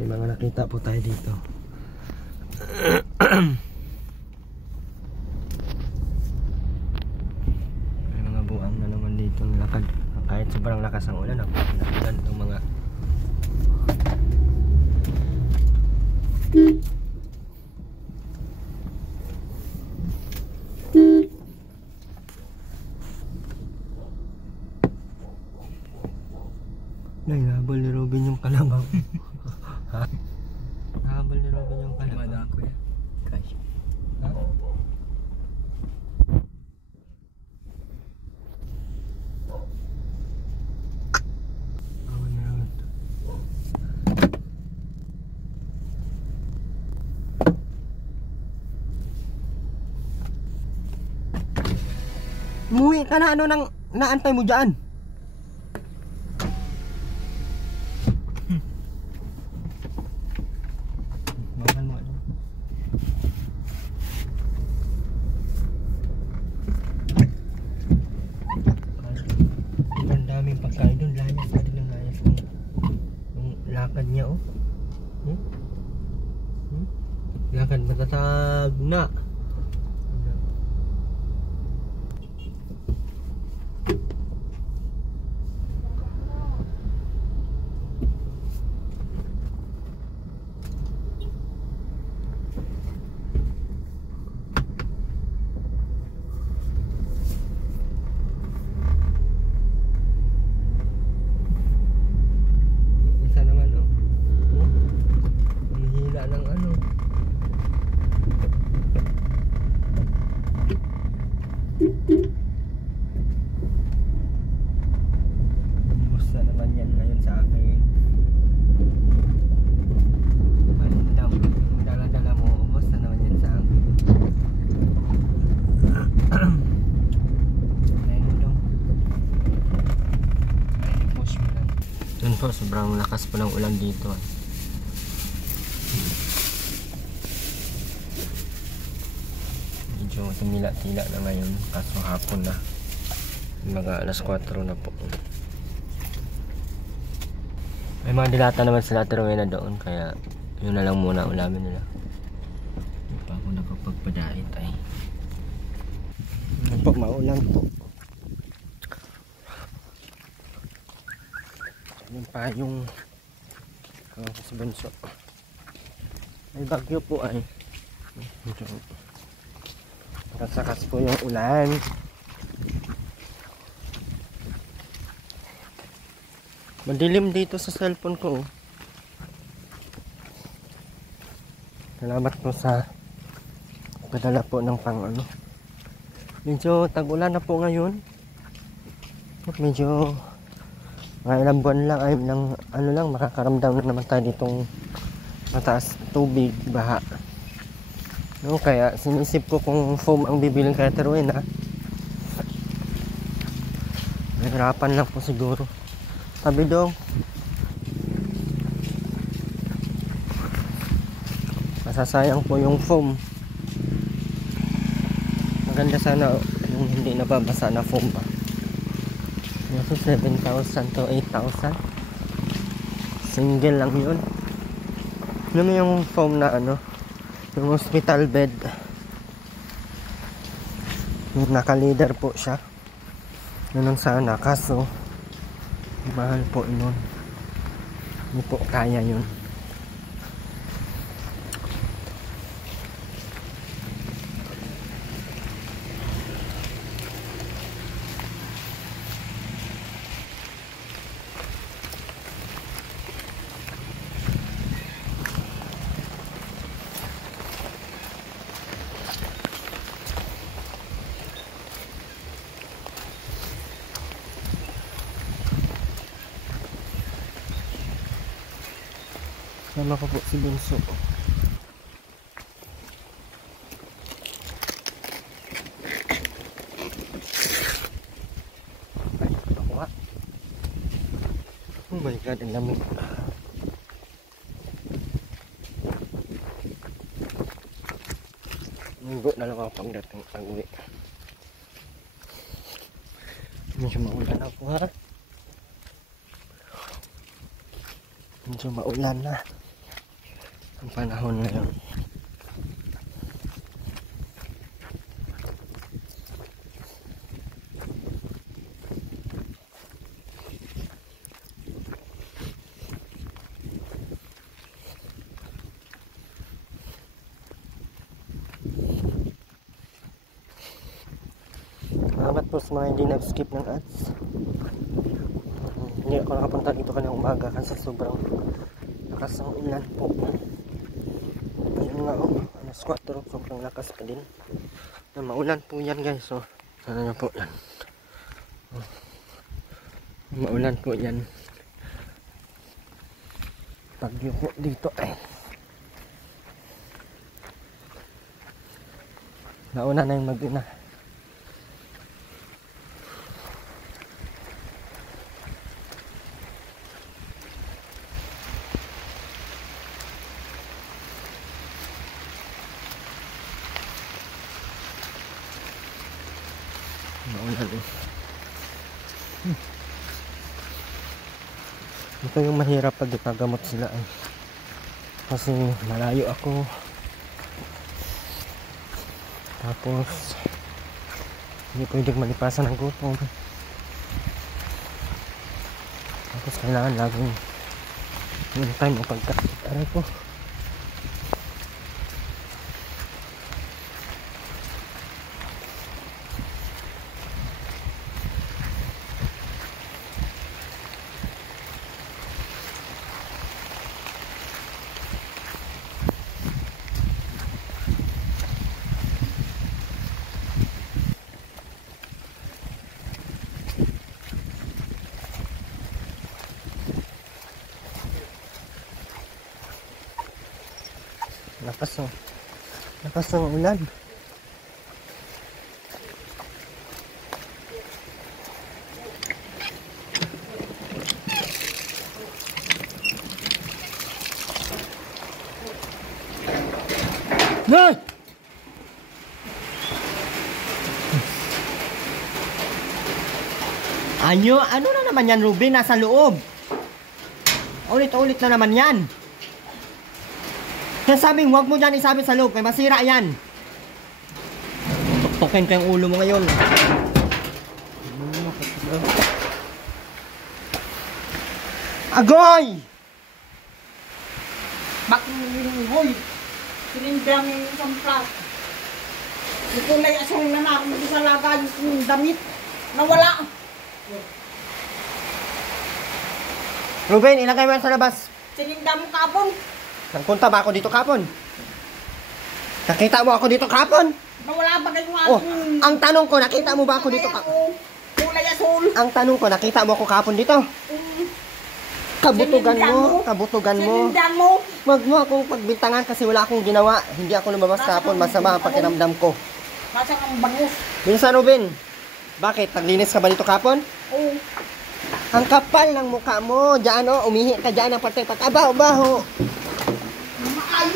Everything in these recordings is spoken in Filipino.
May mga nakita po tayo dito. May mga buang na naman dito nilakad. Kahit sobrang lakas ang ulan, nakulan itong mga nahabol ni Robin yung kalabaw. Ha? Nahabol ni Robin yung kalabaw. Madaan ko yan. Cash. Ha? Awan na naman. Umuwi ka na, ano nang naantay mo dyan? Makan mo ano? Ang daming pagkain doon, layas pa din ang layas yung lakad niya, oh. Lakad matatag na. Isa naman, oh. Ang hila ng ano. Kumusta naman yan ngayon sa akin? Malindam yung dala-dala mo. Kumusta naman yan sa akin? Ayun mo daw. Ay, push mo lang. Yun po, sobrang lakas po ng ulan dito. Medyo tumila-tila na ngayon. Kaso hapon na. Mga alas 4 na po. May mga dilata naman sila Teruel na doon. Kaya yun na lang muna ulamin nila. Hindi pa ako nakapagpadait ay. Ano po, maulan po. Yan pa yung sa bunso. May bagyo po ay. Kasakas po yung ulan. Madilim dito sa cellphone ko. Salamat po sa padala po ng pang ano. Medyo tag-ulan na po ngayon. Medyo mga ilang buwan lang ay ng ano lang, makakaramdam na naman tayo ditong mataas tubig, baha. No, kaya sinisip ko kung foam ang bibiling kay Teruel ha. Nahirapan lang po siguro. Sabi daw, masasayang po yung foam. Maganda sana yung hindi nababasa na foam pa. Nasa 7,000 to 8,000. Single lang yun. Alam mo yung foam na ano, yung hospital bed, yung naka-leather po siya. Ganun sana, kaso mahal po nun. Hindi po kaya yun. Sama ko po si Bunso. Ay, ako nga. Oh my God, ang lamig. Munggo na lang ako pagdating pag-uwi. Medyo maulan ako ha. Medyo maulan na. ang panahon ngayon. Salamat po sa mga hindi nag-skip ng ads. Hindi ako nakapunta dito kanina umaga kasi sobrang lakas ng ulan po. Ayun nga alas 4, sobrang lakas pa din. Na maulan po yan guys, so sana nyo po yan. Maulan po yan. Bagyo po dito ay. Nauna na yung mag-ina. Ito yung mahirap pag ipagamot sila eh. Kasi malayo ako. Tapos hindi pwedeng malipasan ng gutom. Tapos kailangan laging yung time o pagkasit. Aray ko. Lakas ng ulan. Nay! Ano na naman yan, Ruben? Nasa loob. Ulit-ulit na naman yan. Kaya sabing, huwag mo dyan isabi sa loob, kaya masira yan. Tuktukin ko yung ulo mo ngayon. Agoy! Bakit hoy? Sinindang yung isang plat. Yung kulay asong na ako sa lagay yung damit. Nawala. Ruben, ilagay mo yan sa labas. Sinindang mo kapon. Nagpunta ba ako dito kapon? Nakita mo ako dito kapon? Nawala ba kayong Oh, ating... ang tanong ko, nakita mo ba ako dito kapon? Kulay asul. Ang tanong ko, nakita mo ako kapon dito? Kabutugan mo, kabutugan mo. Sinindang mo. Wag mo akong pagbintangan kasi wala akong ginawa. Hindi ako lumabas kapon, masama ang pakiramdam ko. Nasa kang bangus. Minsan, Ruben, bakit? Naglinis ka ba dito kapon? Oo. Ang kapal ng mukha mo. Diyan o, umihi ka dyan ng patay pag-abaho-baho. Maay.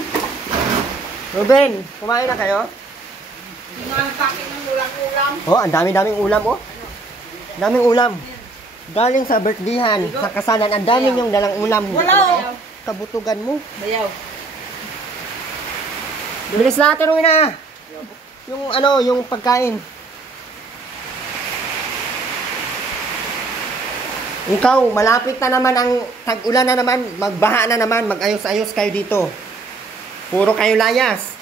Ruben, kumain na kayo? Pinangkakin ng ulam-ulam. Oh, ang dami-daming ulam oh. Daming ulam. Galing sa birthdayhan, sa kasalan, ang daming yung dalang ulam. Wala. Kabutugan mo. Bayaw. Bilis natin, Ruina. Yung pagkain. Ikaw, malapit na naman ang tag-ulan na naman, magbaha na naman, mag-ayos-ayos kayo dito. Puro kayo layas.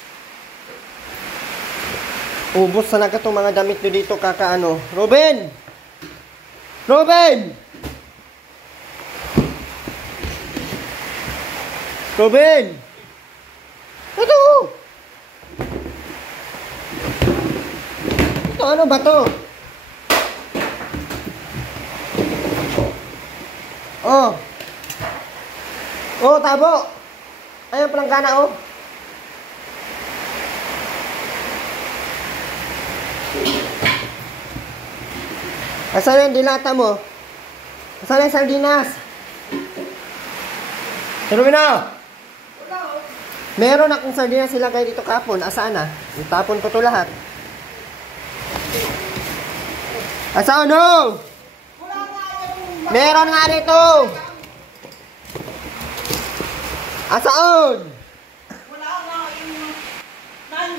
Ubos na naga itong mga damit nyo dito, kakaano. Ruben! Ruben! Ruben! Ito! Ito, ano ba to? Oh. Oh, tabo. Ayun, palanggana, oh. Asan yung dilata mo? Asan yung sardinas? Sabi na! Meron akong sardinas sila kayo dito kapon. Asaan na? Itapon ko to lahat. Asaan, no? Meron nga dito. Asaan?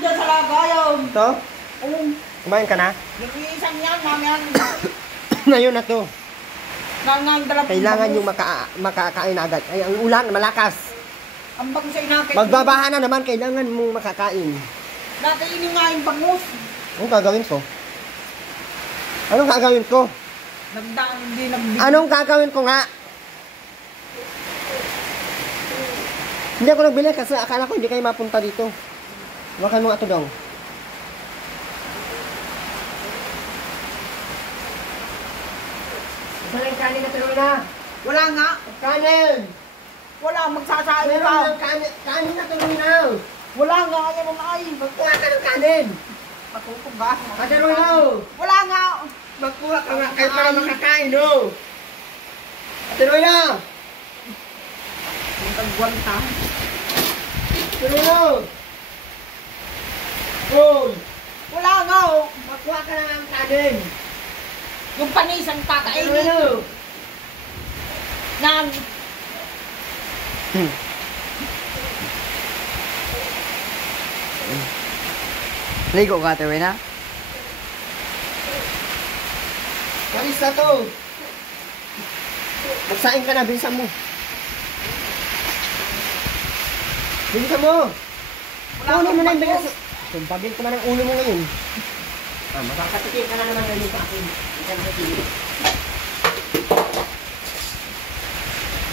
dyan sa lagayan. Ito? Kumain ka na? Yung isang yan, mamaya. Ngayon na to. Nangandala. Kailangan yung makakain agad. Ay, ang ulan, malakas. Ang bangus ay nakakain. Magbabaha na naman, kailangan mong makakain. Nakainin nga yung bangus. Anong gagawin ko? Anong gagawin ko? Nagdaan din ng Anong gagawin ko nga? Hindi ako nagbili kasi akala ko hindi kayo mapunta dito. Wakan mo nga ito dong. Saan yung kanin na tuloy na? Wala nga. Kanin! Wala, magsasain Meron ka. ng kanin na tuloy na. Wala nga, ayaw mo ay. Magkuha ka ng kanin. Matutuga. Katuloy na. Wala nga. Magkuha ka nga kayo para makakain, no? Katuloy na. Yung tagwanta. Katuloy na. Goal. Wala nga. Magkuha ka na ng kanin. Yung panisang Katuloy kakainin. na. Nan. Ligo ka, Ate Reyna? Walis na to. Magsaing ka na, bilisan mo. Bilisan mo. Kunin mo na yung bilis. Tumpagin ko na ng ulo mo ngayon. Makakatikin ka na naman ngayon sa akin. Hindi ka nakatikin.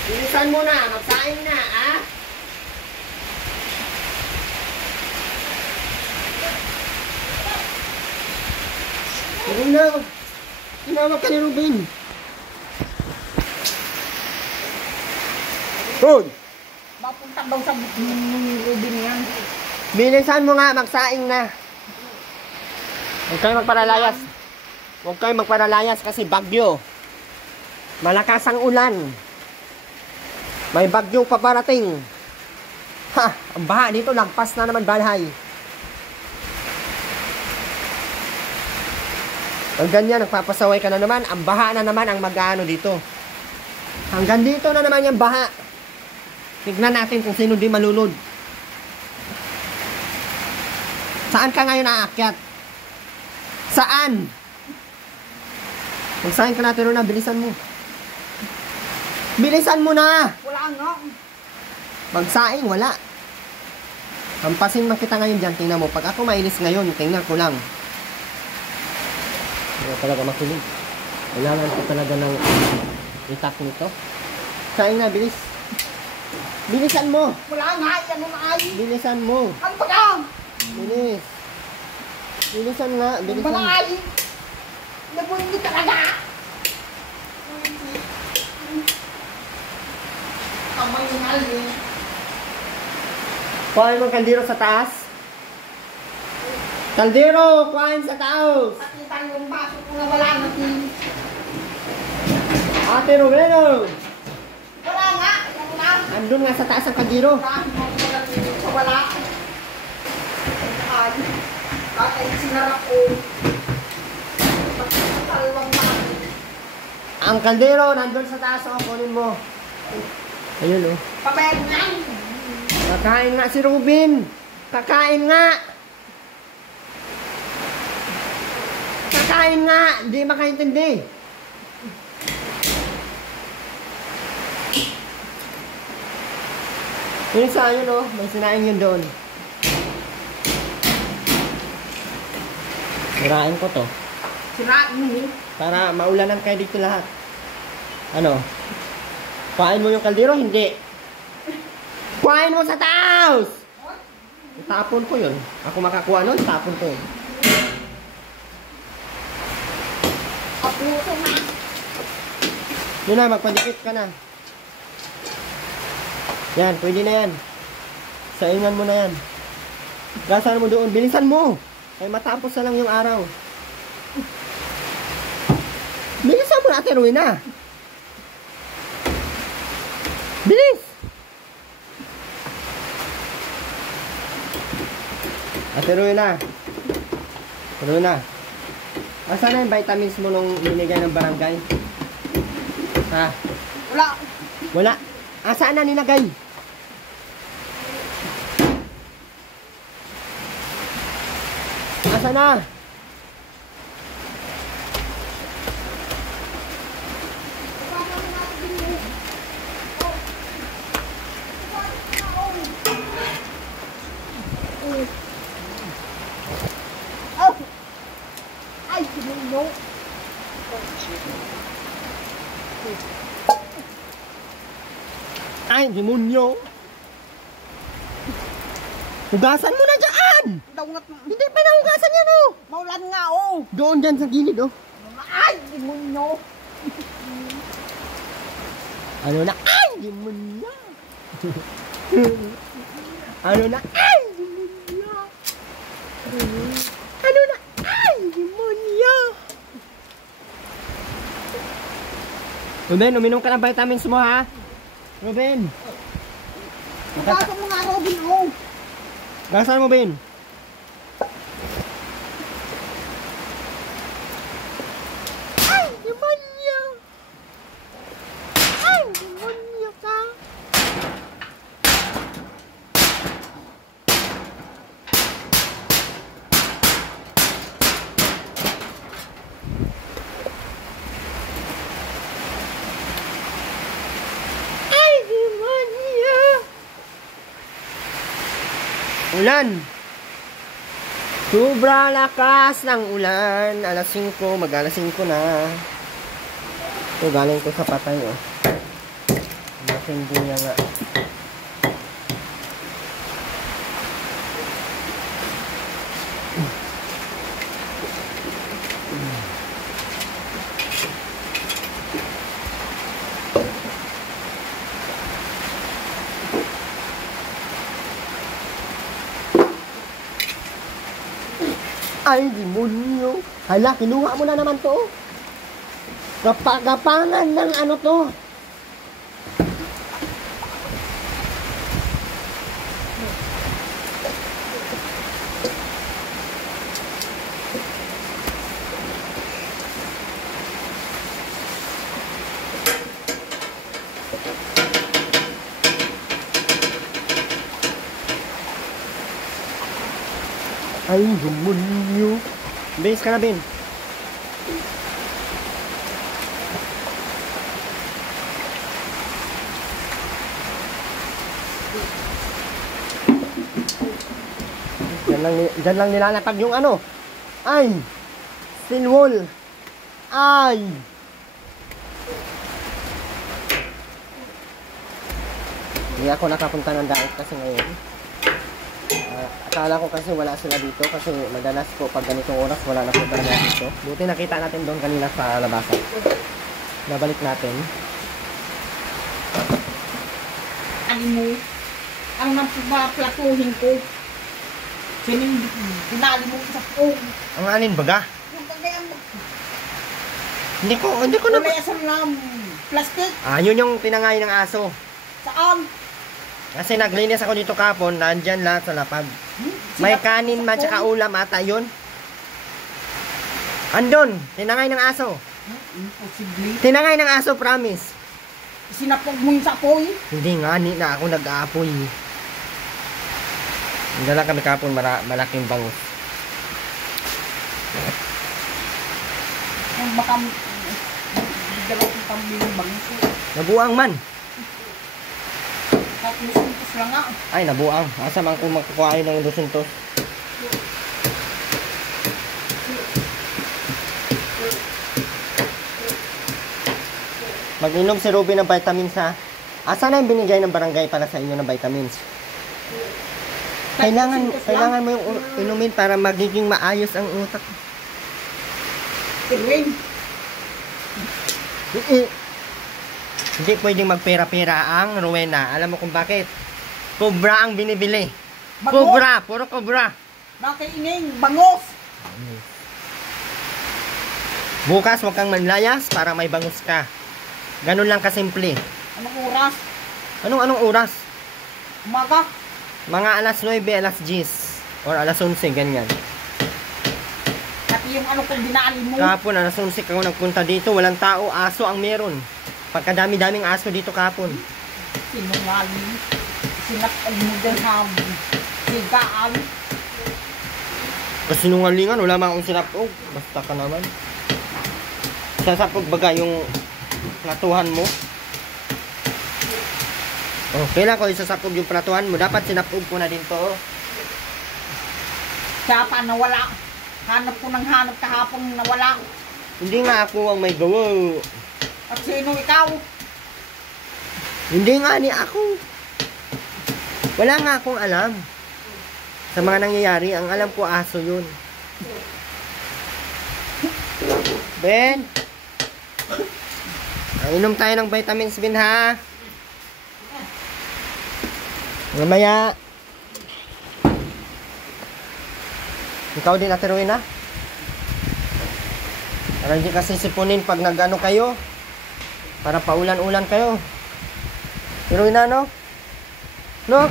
Bilisan mo na, magsaing na, ah. Ano? Tinawag ka ni Ruben. Good. Mapunta daw sa Rubin yan. Bilisan mo nga, magsaing na. Huwag kayo magparalayas. Huwag kayo magparalayas kasi bagyo. Malakas ang ulan. May bagyong paparating. Ha! Ang baha dito, lagpas na naman balhay. Ang ganyan, nagpapasaway ka na naman. Ang baha na naman ang mag-ano dito. Hanggang dito na naman yung baha. Tignan natin kung sino di malunod. Saan ka ngayon aakyat? Saan? Magsahin ka natin na, bilisan mo. Bilisan mo na! Wala nga. Magsaing, wala. Hampasin man kita ngayon dyan, tingnan mo. Pag ako mainis ngayon, tingnan ko lang. Wala talaga makinig. Kailangan ko talaga ng itak nito. Saing na, bilis. Bilisan mo! Wala nga. Yan ang ay. Bilisan mo! Ano ba ka? Bilis! Bilisan nga, Ano ba bilisan. nga ay? Nabuhin talaga. Kamay nga eh. Kuhain mo ang kaldero sa taas. Kaldero! Kuhain sa taas! Nakita yung baso ko na wala natin. Ate Romero! Wala nga. Yan nga. Andun nga sa taas ang kaldero. Wala. Ay. Bakit sinarap ko? Talwang na. Ang kaldero, nandun sa taas. O, kunin mo. Ayun, o. Pabayag nga. Kakain nga si Rubin. Kakain nga. Kakain nga. Hindi makaintindi. Yung isa yun, o. May sinaing yun doon. Sirain ko to. Sirain mo. Para maulanan kayo dito lahat. Ano? Kuhain mo yung kaldero? Hindi. Kuhain mo sa taas! Itapon ko yun. Ako makakuha nun, itapon ko yun. Kapuso na. Yun na, magpadikit ka na. Yan, pwede na yan. Saingan mo na yan. Gasan mo doon. Bilisan mo! Ay matapos na lang yung araw. Bilisan mo na, Ate Rowena. Bilis! Ate Rowena. Rowena. Asan na yung vitamins mo nung binigay ng barangay? Ha? Wala. Wala. Asaan na nilagay? Hugasan na! Ay, sinuno. Ay, demonyo! Hugasan mo na dyan! Daungat. Hindi pa nahugasan yan, oh! Maulan nga, oh. Doon dyan sa gilid, oh. Ay, sinuno. Ano na? Ay, demonyo! Ano na? Ay, demonyo! Ano na? Ay, demonyo! Ruben, uminom ka ng vitamins mo, ha? Ruben! Hugasan mo nga, Robin, oh. Gasan mo, Ben? Ay, demonyo! Ay, demonyo ka! Ay, demonyo! Ulan! Sobra lakas ng ulan. Alas 5, mag-alas 5 na. Ito, galing ko sa patay, oh. Matindi niya nga. Ay, demonyo. Hala, kinuha mo na naman to. Kapagapangan ng ano to. Ay, demonyo. Base ka na, Ben. Diyan lang nilalapag yung ano. Ay! Steel wall. Ay! Hindi ako nakapunta ng daet kasi ngayon. Akala ko kasi wala sila dito kasi madalas po pag ganitong oras wala na po talaga dito. Buti nakita natin doon kanina sa labasan. Nabalik natin. Ano mo? Ang naplatuhin ko. Sining dinali mo sa phone. Ang alin baga? Yung kagayang Hindi ko na. kulay asal na plastic. Ah, yun yung tinangay ng aso. Saan? Kasi naglinis ako dito kapon, nandyan lahat sa lapag. May kanin man tsaka ulam ata yun. Andun, tinangay ng aso. Imposible. Tinangay ng aso, promise. Sinapog mo yung sapoy. Hindi nga, ni na ako nag-aapoy. Dala kami kapon, malaking bangus. Ang baka dalaw kong pambiling bangus. Nabuang man. Tapos ito lang nga. Ay, nabuang. Asa man kung magkukuhain ng 200. Mag-inom si Ruby ng vitamins, ha? Asa na yung binigay ng barangay para sa inyo ng vitamins? Kailangan mo yung inumin para magiging maayos ang utak. Irwin. Hindi pwedeng magpera-pera ang Rowena. Alam mo kung bakit? Cobra ang binibili. Bangus. Cobra, puro cobra. Nakaining, bangus. Bukas huwag kang manlayas para may bangus ka. Ganun lang kasimple. Anong oras? Anong oras? Umaga. Mga alas 9, alas 10. Or alas 11, ganyan. Pati yung ano kung dinali mo. Kapon, alas 11 ako nagpunta dito. Walang tao, aso ang meron. Pagkadami-daming aso dito kapon. Sinungaling. Sinakal mo din sa sigaan. Kasinungalingan, wala man akong sinapog. Basta ka naman. Sasapog baga yung platuhan mo. Oh, kailan ko isasapog yung platuhan mo? Dapat sinapog ko na din to. Kaya pa nawala. Hanap ko ng hanap kahapon nawala. Hindi nga ako ang may gawa. At sino ikaw? Hindi nga ni ako. Wala nga akong alam. Sa mga nangyayari, ang alam ko aso yun. Ben! Inom tayo ng vitamins, Ben, ha? Mamaya. Ikaw din, Ate Rowena. Para hindi kasi sipunin pag nag-ano kayo. Para paulan-ulan kayo. Ate Rowena, no? No?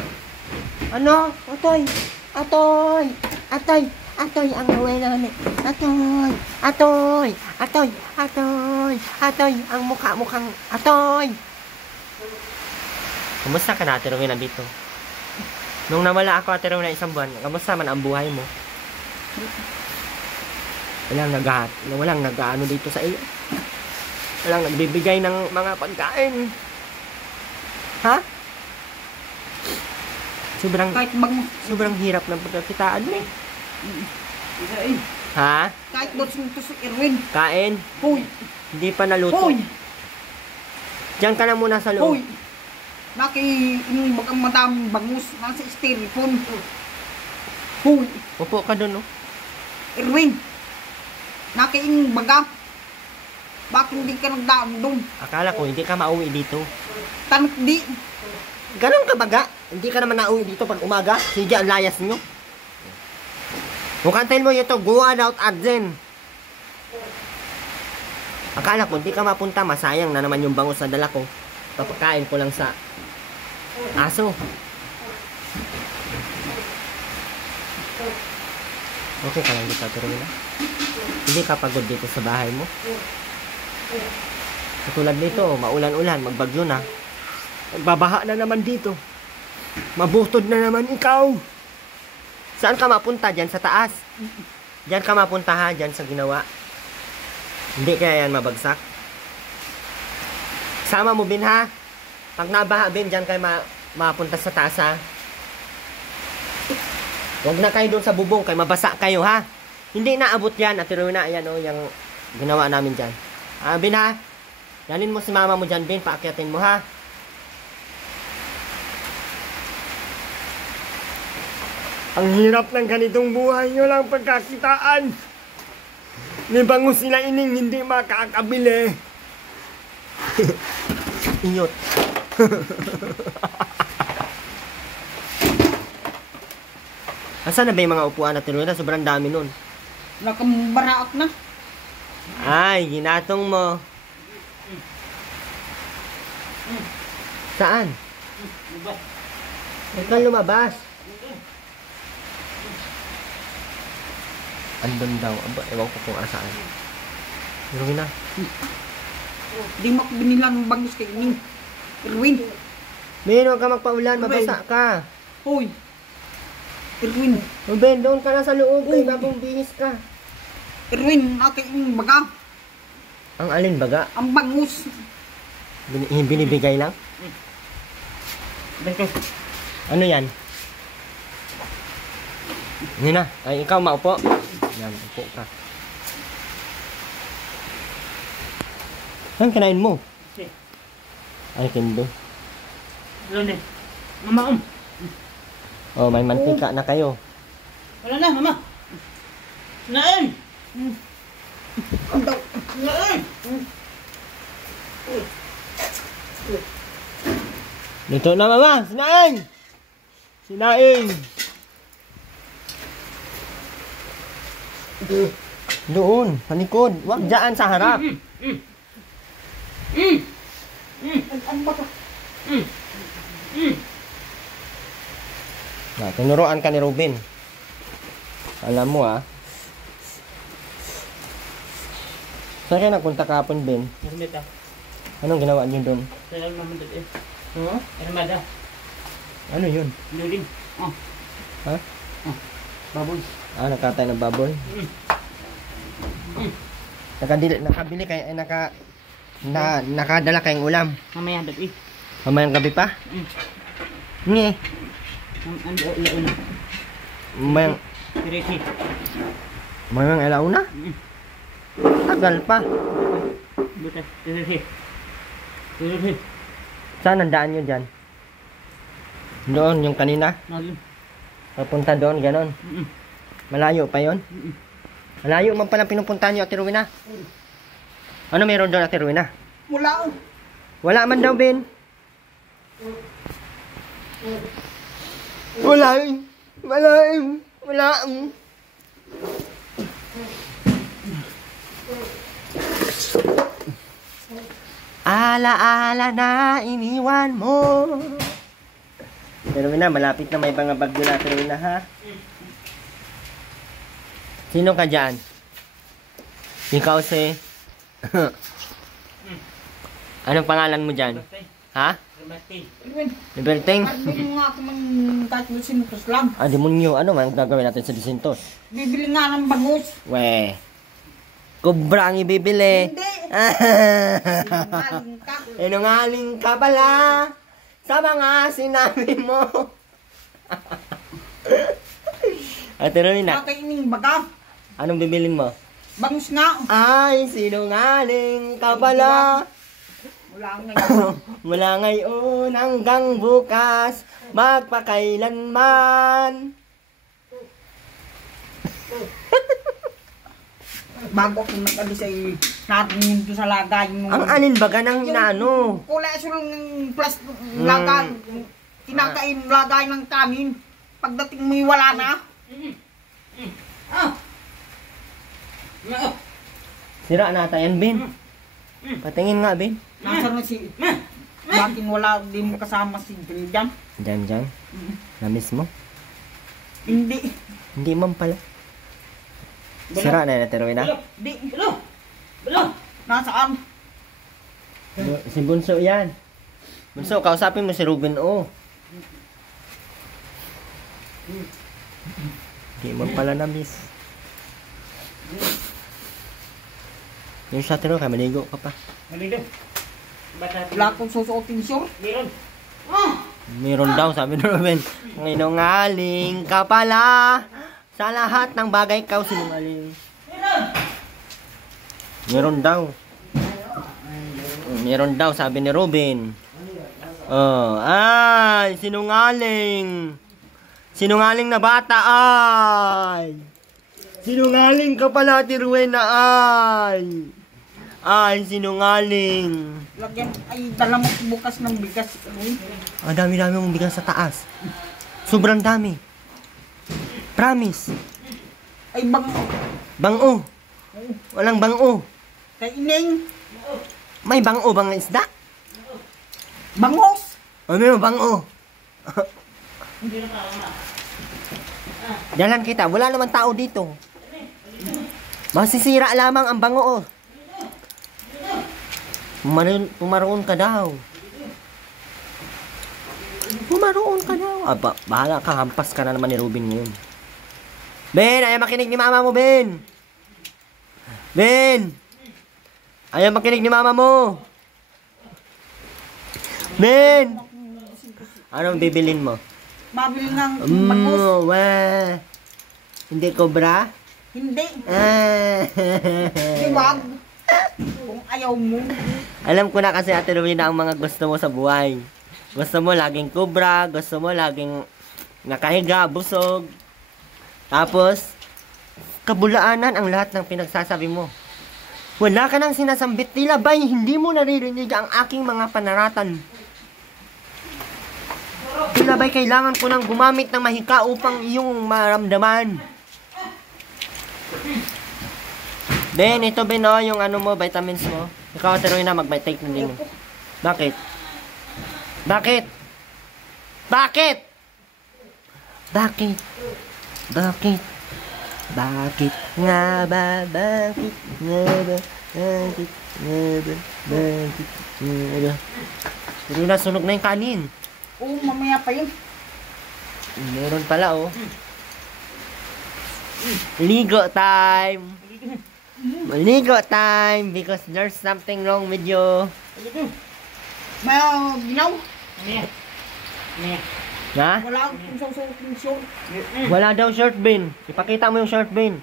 Ano? Atoy! Atoy! Atoy! Atoy! Ang Rowena ni. Atoy! Atoy! Atoy! Atoy! Atoy! Ang mukha-mukhang Atoy! Kumusta ka na, Ate Rowena, dito? Nung nawala ako, Ate Rowena, isang buwan, kamusta man ang buhay mo? Walang nag-ano dito sa iyo. Walang nagbibigay ng mga pagkain. Ha? Kahit bang... Sobrang hirap ng pagkakitaan mo. Ha? Kahit doon si Erwin. Kain? Hoy! Hindi pa naluto. Hoy! Diyan ka na muna sa loob. Hoy! Yung bagang madaming bangus nasa styrofoam. Hoy! Upo ka doon, no? Erwin! Yung baga. Bakit hindi ka nagdaan doon? Akala ko hindi ka mauwi dito. Tanok di. Ganun ka baga? Hindi ka naman nauwi dito pag umaga? Sige, ang layas nyo. Mukantayin mo ito, go out Arjen. Akala ko hindi ka mapunta, masayang na naman yung bangus na dala ko. Papakain ko lang sa aso. Okay ka lang dito, Ate Rowena? Hindi ka pagod dito sa bahay mo? Katulad nito, maulan-ulan, magbagyo na. Magbabaha na naman dito. Mabutod na naman ikaw. Saan ka mapunta? Diyan sa taas. Diyan ka mapunta, ha? Diyan sa ginawa. Hindi kaya yan mabagsak. Sama mo, Ben, ha? Pag nabaha, Ben, diyan kayo mapunta sa taas, ha? Huwag na kayo doon sa bubong, kay mabasa kayo, ha? Hindi naabot yan, Ate Rowena. Ayan, o, yung ginawa namin dyan. Ben, ha? Dalhin mo si mama mo dyan, Ben. Paakyatin mo, ha? Ang hirap ng ganitong buhay nyo lang pagkakitaan. May bangus sila ining hindi makakabili. Inyot. Asan na ba yung mga upuan natin, Rowena? Sobrang dami nun. Nakambaraot na. Ay, ginatong mo. Saan? Huwag kang lumabas. Andun daw. Aba, ewan ko kung asaan. Rowena. Di mo binila ng bangus kay Ining. Erwin. Ben, huwag ka magpaulan. Mabasa ka. Hoy. Erwin. Ben, doon ka na sa loob. Kay babong bihis ka. Erwin, yung baga. Ang alin baga? Ang bangus. Binibigay lang? Ano yan? Hindi na. Ay, ikaw maupo. Yan, upo ka. Saan kinain mo? Ay, kindo. Wala na. Mama, Oh, may mantika na kayo. Wala na, mama. Nain! Nain! Dito na, mama! Sinaing! Sinaing! Doon, sa likod. Huwag dyan sa harap. Ano ba ito? Tinuruan ka ni Ruben. Alam mo, Saan kayo nagpunta kahapon, Ben? Anong ginawa niyo doon? Ano yun? Loading. Ha? Baboy. Ah, nakatay ng baboy. Nakabili kayo, nakadala kayong ulam. Mamaya dati. Mamayang gabi pa? Nge. Ang ilauna. Mamayang alauna? Tagal pa. Buta. Saan ang daan nyo dyan? Doon, yung kanina? Nalim. Papunta doon, ganon. Malayo pa yon? Malayo man pala pinupuntahan nyo, Ate Rowena. Ano meron doon, Ate Rowena? Mula. Wala man daw, Ben. Wala. Ala-ala na iniwan mo. Pero na, malapit na may mga bagyo na, pero na, ha? Sino ka dyan? Ikaw si... Anong pangalan mo dyan? Ha? Liberting? Bibili nga ako ng kahit 200 lang. Ah, demonyo. Ano man gagawin natin sa 200? Bibili nga ng bangus. We. Kubra ang ibibili. Hindi. Sinungaling ka. Sinungaling ka pala sa mga sinabi mo. Ate Rowena, Nakaining baga. anong bibilin mo? Bangus nga. Ay, sinungaling ka pala. Wala nga. Mula ngayon hanggang bukas, magpakailanman. Bago ako nag-alis ay natin yung doon sa lagay. Ang alin baga ng inaano? Kulay asul ng plastic lagay. Tinakain lagay ng kanin. Pagdating mo wala na. Sira na yan, Ben. Patingin nga, Ben. Nasaan na si... Bakit wala din mo kasama si Dyan? Diyan. Na-miss mo? Hindi. Hindi man pala. Sira na yan, Ate Rowena. Di. Nasaan? Si Bunso yan. Bunso, kausapin mo si Ruben, oh. Hindi man pala na-miss. Yung sa Ate Rowena, maligo ka pa. Wala akong susuotin sure. Meron daw, sabi ni Ruben. Sinungaling ka pala. Sa lahat ng bagay ikaw sinungaling. Meron daw. Meron daw, sabi ni Ruben. Oh, ay, sinungaling. Sinungaling na bata, ay. Sinungaling ka pala, Ate Rowena, ay. Ay, sinungaling. Lagyan ay dala mo bukas ng bigas. Ang dami-dami mong bigas sa taas. Sobrang dami. Promise. Ay bang Bango. Walang bango. kaining May bango bang isda? bangos. Ano yung bango? Dalan kita. Wala naman tao dito. Masisira lamang ang bango, oh. Pumaroon ka daw. Pumaroon ka daw. Aba, bahala ka. Hampas ka na naman ni Ruben ngayon. Ben, ayaw makinig ni mama mo, Ben. Ben! Ayaw makinig ni mama mo. Ben! Anong bibilin mo? Mabili ng bangus. Weh. Hindi cobra? Hindi. Di Wag. Kung ayaw mo. Alam ko na kasi, Ate Rowena, ang mga gusto mo sa buhay. Gusto mo laging cobra, gusto mo laging nakahiga, busog. Tapos, kabulaanan ang lahat ng pinagsasabi mo. Wala ka nang sinasambit, tila ba'y hindi mo naririnig ang aking mga panaratan. Tila ba'y kailangan ko nang gumamit ng mahika upang iyong maramdaman. Ben, ito Ben, oh, yung ano mo, vitamins mo. Ikaw, Ate Rowena, mag-take na din. Bakit? Bakit? Bakit? Bakit? Bakit? Bakit nga ba? Bakit nga ba? Bakit nga ba? Bakit nga ba? Pero nasunog na yung kanin. Oo, mamaya pa yun. Meron pala, oh. Ligo time. Ligo time because there's something wrong with you. May ginaw. Ha? Wala akong sunsyon. Wala daw short bin. Ipakita mo yung short bin.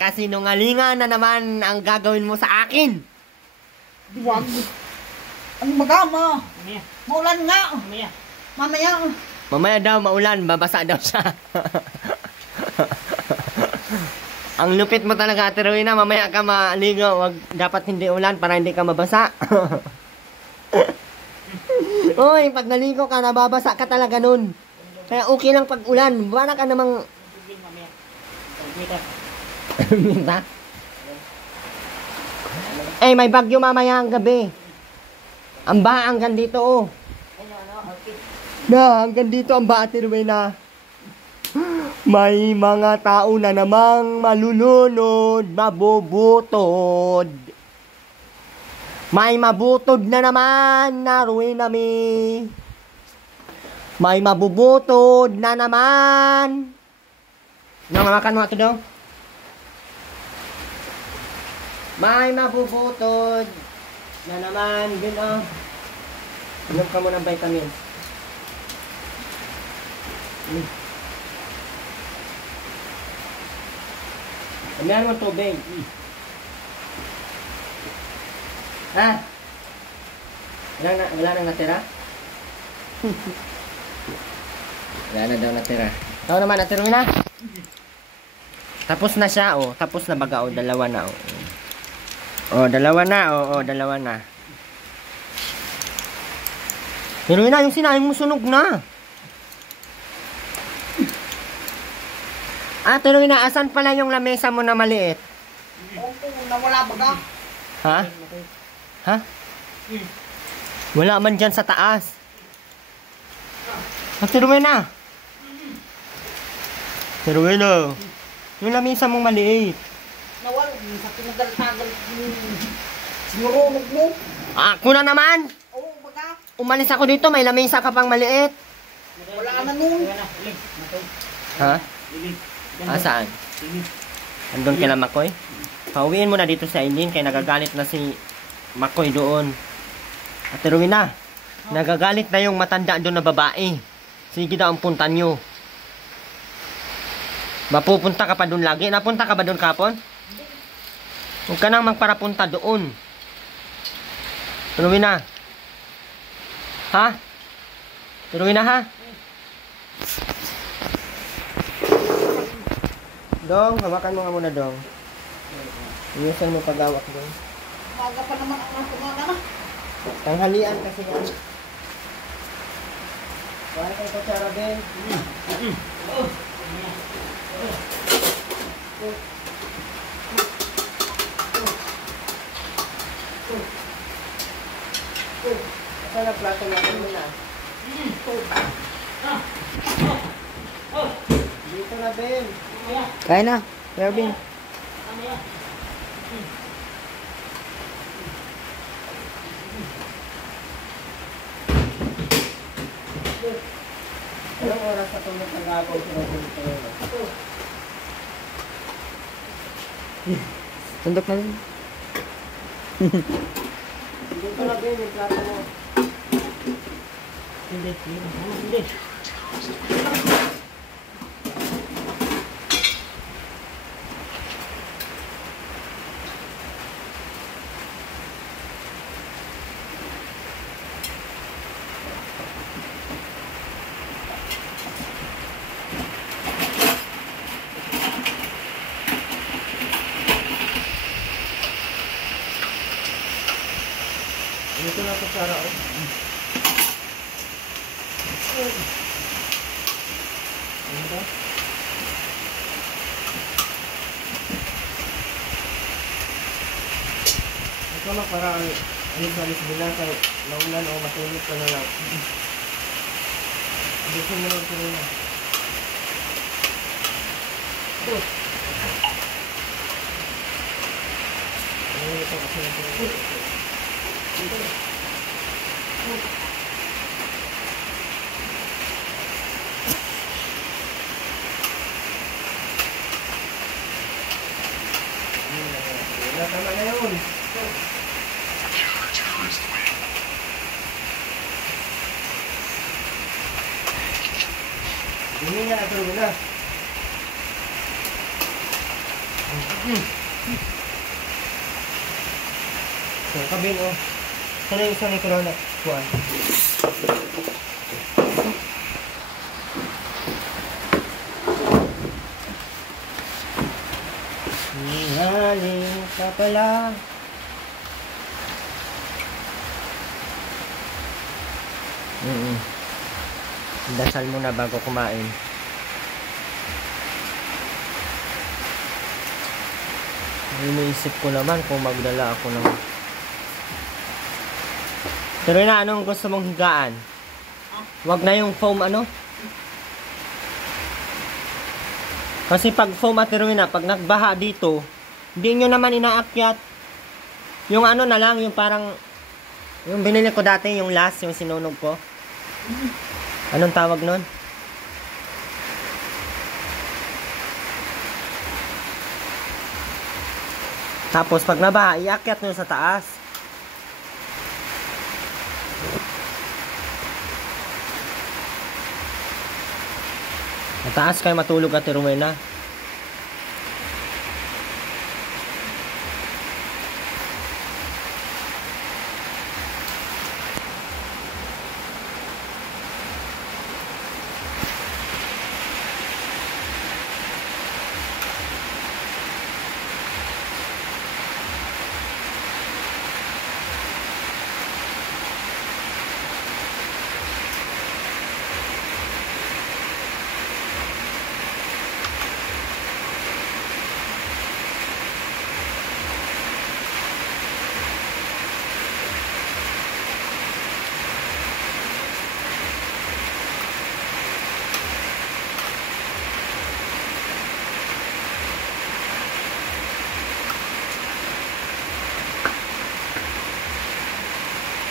Kasi nungalingan na naman ang gagawin mo sa akin. Diwag. Ang magama. Maulan nga. Mamaya. Mamaya daw maulan, babasa daw siya. Ang lupit mo talaga, Ate Rowena. Mamaya ka maligo. Dapat hindi ulan para hindi ka mabasa. Uy, pag naligo ka, nababasa ka talaga nun. Kaya okay lang pag ulan. Wala ka namang... Minta? May bagyo mamaya ang gabi. Ang baha hanggang dito, oh. Hanggang dito ang baha, Ate Rowena. May mga tao na namang malulunod, mabubutod. May mabutod na naman na Rowena mi. May mabubutod na naman. Makan mo ito daw. May mabubutod na naman. Yun oh. Inom ka mo ng vitamin. Ano mo tubig? Ha? Wala nang natira? Wala na daw natira. Ikaw naman, Ate Rowena. Tapos na siya, oh. Tapos na baga, oh. Dalawa na, oh. Oh, dalawa na, oh. Dalawa na. Ate Rowena, yung sinaing mo sunog na. Ate Rowena, asan pala yung lamesa mo na maliit? Nawala baga. Ha? Ha? Wala man dyan sa taas. Ate Rowena. Ate Rowena. Yung lamesa mong maliit. Nawala. Sa tinagal-tagal. Sinurunod mo. Ako na naman. Oo, baga. Umalis ako dito. May lamesa ka pang maliit. Wala na nun. Ha? Saan? Andun kila Makoy? Pauwiin mo na dito sa Eileen kaya nagagalit na si Makoy doon. Ate Rowena, nagagalit na yung matanda doon na babae. Sige daw ang punta nyo. Mapupunta ka pa doon lagi? Napunta ka ba doon kapon? Huwag ka nang magparapunta doon. Ate Rowena. Ha? Ate Rowena ha? Dong, hawakan mo nga muna dong. Iniusan mo pagawak dong. Maga pa naman ang kumana na. Tanghalian kasi yan. Wala kayo kutsara din. Saan ang plato natin muna? Dito na, Ben. Kaya na, Erwin. Anong oras sa tulog ng gagawin sa mga Tundok na rin. Dito na, Ben, yung plato mo. Hindi. Dito na po Sarah. Ano ba? Ito lang para alis nila sa laulan o matulog ka na lang. Alisin mo lang ito na. Ito kasi ito. Hindi na ito na. So, kabin o. Sana yung isang ito na kuhan. Galing ka pala. Dasal muna bago kumain. Iniisip ko naman kung magdala ako ng... Pero na, anong gusto mong higaan? Wag na yung foam ano? Kasi pag foam at Rowena, pag nagbaha dito, hindi nyo naman inaakyat. Yung ano na lang, yung parang... Yung binili ko dati, yung last, yung sinunog ko. Anong tawag nun? Tapos pag nabaha, iakyat nyo sa taas. Sa taas kayo matulog at Rowena.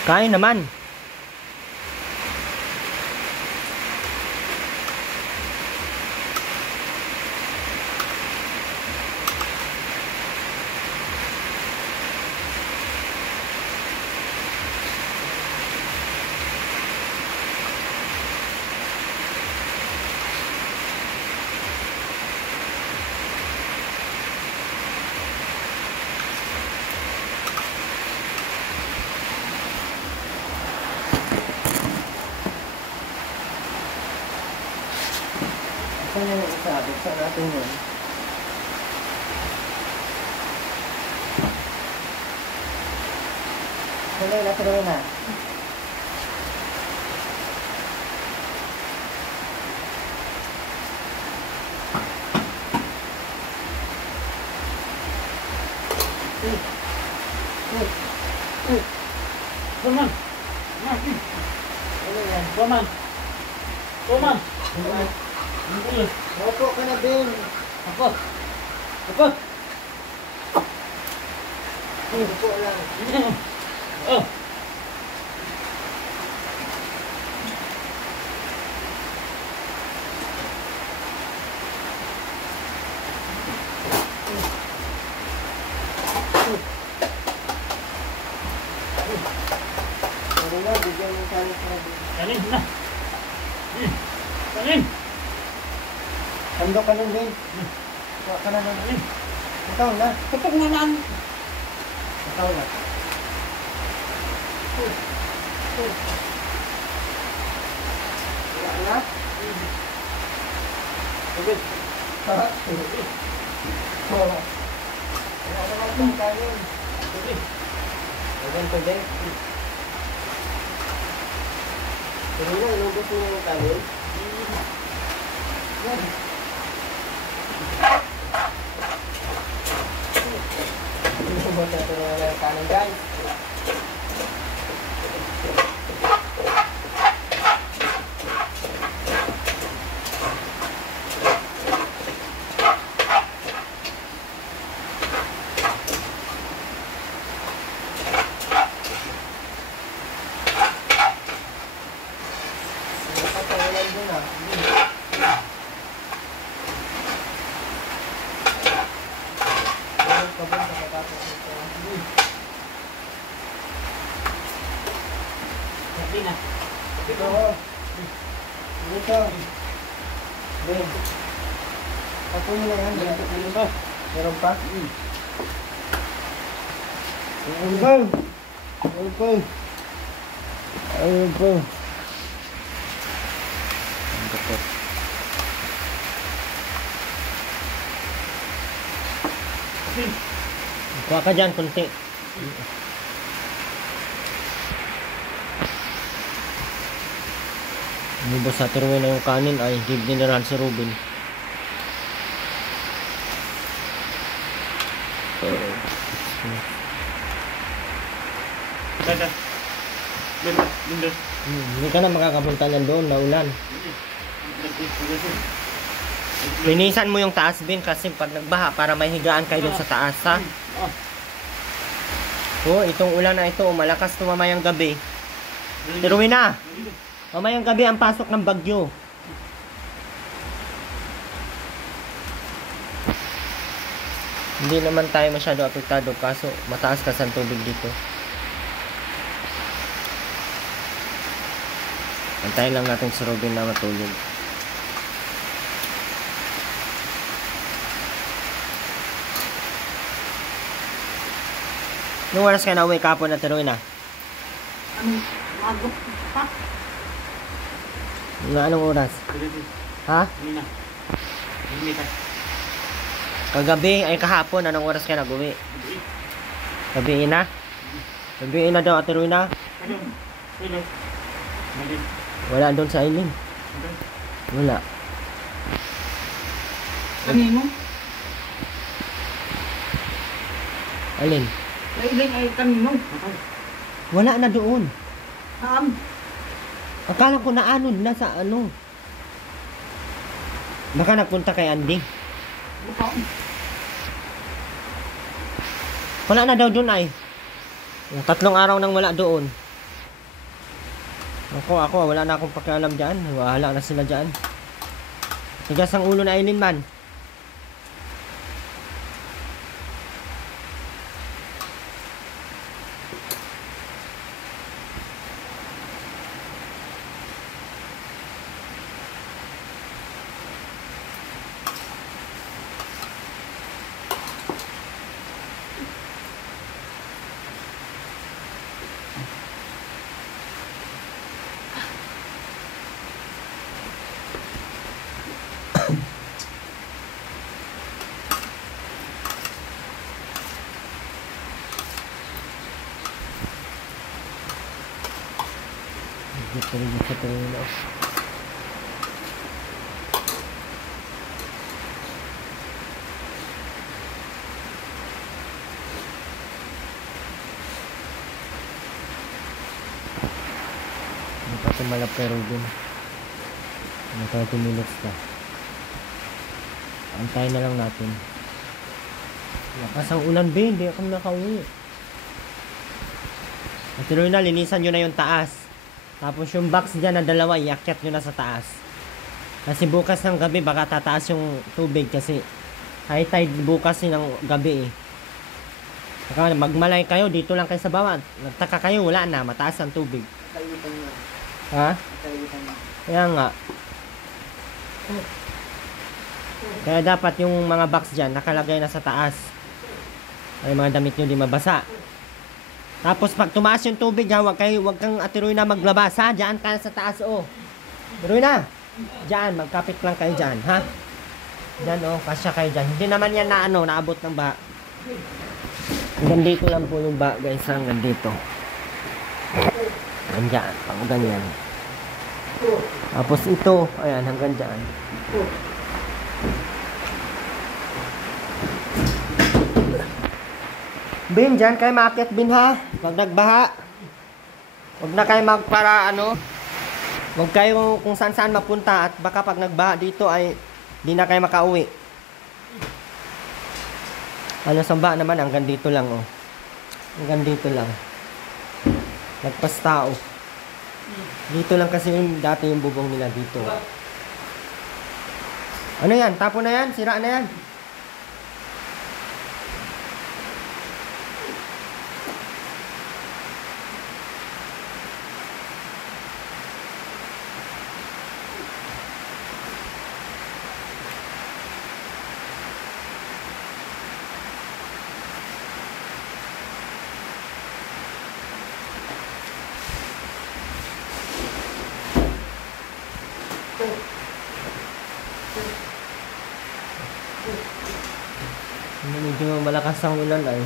Kain naman. Saan yung isa? Buksan natin yun. Saan yung nasa Rowena? Roman! Roman! Roman! Opo ka na, Ben. Ako! Ako! Opo lang. Oh! Pero na, bigyan mo kanin sa Ben. Kanin na! Kanin! Hando ka nun, Ben. Kuha ka na nun. Ikaw na. Kapag na naan! Ikaw na. Wala na? Sige! Ha? Wala. Wala naman itong kanin. Sige! Ayan ko, Ben. Pero na, ilubos mo yung kanin. Yan. Ilubos natin yung kanin, guys. Napatawalan din ah. Sabi na! Dito. Dito. Ben. Ako mo na yan. Meron pa? Meron pa? Meron pa. Meron pa. Meron pa. Ang kapot. Kuha ka dyan, kunti. Umubos sa tiruin na yung kanin ay hindi dinirahan si Ruben. Hindi ka na makakapunta niyan doon, naulan. Linisan mo yung taas, Ben, kasi pag nagbaha, para may higaan kayo doon sa taas, ha? Oh, itong ulan na ito, malakas to mamayang gabi. Tiruin na! Mamayang gabi ang pasok ng bagyo. Hindi naman tayo masyado apektado, kaso mataas kasi ang tubig dito. Antayin lang natin si Robin na matulog. Nung oras ka na uwi kapon na tiruin na? Agop pa. Anong oras? Ha? Kagabi ay kahapon, anong oras ka nag-uwi? Gabiin na? Gabiin na daw, Ate Ruina? Wala doon sa Aileen. Wala. Kanino? Alin? Lailing ay kanino? Wala na doon. Akala ko na anod na sa ano. Baka nagpunta kay Andy. Wala na daw doon ay. 3 araw nang wala doon. Ako, wala na akong pakialam dyan. Wala na sila dyan. Tigas ang ulo na Aileen man. Dito na. Hindi pa tumalap kay Ruben. 30 minutes na. Antayin na lang natin. Lakas ang ulan, Ben. Hindi ako nakauwi. At tuloy na, linisan nyo na yung taas. Tapos yung box dyan na dalawa, iakyat nyo na sa taas. Kasi bukas ng gabi, baka tataas yung tubig kasi high tide bukas ng gabi eh. Saka magmalay kayo, dito lang kayo sa bawat. Nagtaka kayo, wala na, mataas ang tubig. Ha? Kaya nga. Kaya dapat yung mga box dyan, nakalagay na sa taas. Ay mga damit nyo di mabasa. Tapos pag tumaas yung tubig ha, wag kang Ate Ruina maglabas ha. Diyan ka sa taas oh. Ruina, diyan, magkapit lang kayo diyan ha. Diyan oh, kasya kayo diyan. Hindi naman yan na ano, naabot ng baha. Hanggang dito lang po yung baha guys, hanggang dito. Hanggang, pang ganyan. Tapos ito, ayan, hanggang diyan. Bin, dyan kayo maakyat, Bin, ha? Pag nagbaha. Huwag na kayo magpara, ano. Huwag kayo kung saan-saan mapunta. At baka pag nagbaha dito ay di na kayo makauwi. Ano sa baha naman, hanggang dito lang, oh. Hanggang dito lang. Nagpas tao. Dito lang kasi yung dati yung bubong nila dito. Ano yan? Tapo na yan? Sira na yan? Medyo malakas ang ulan ay.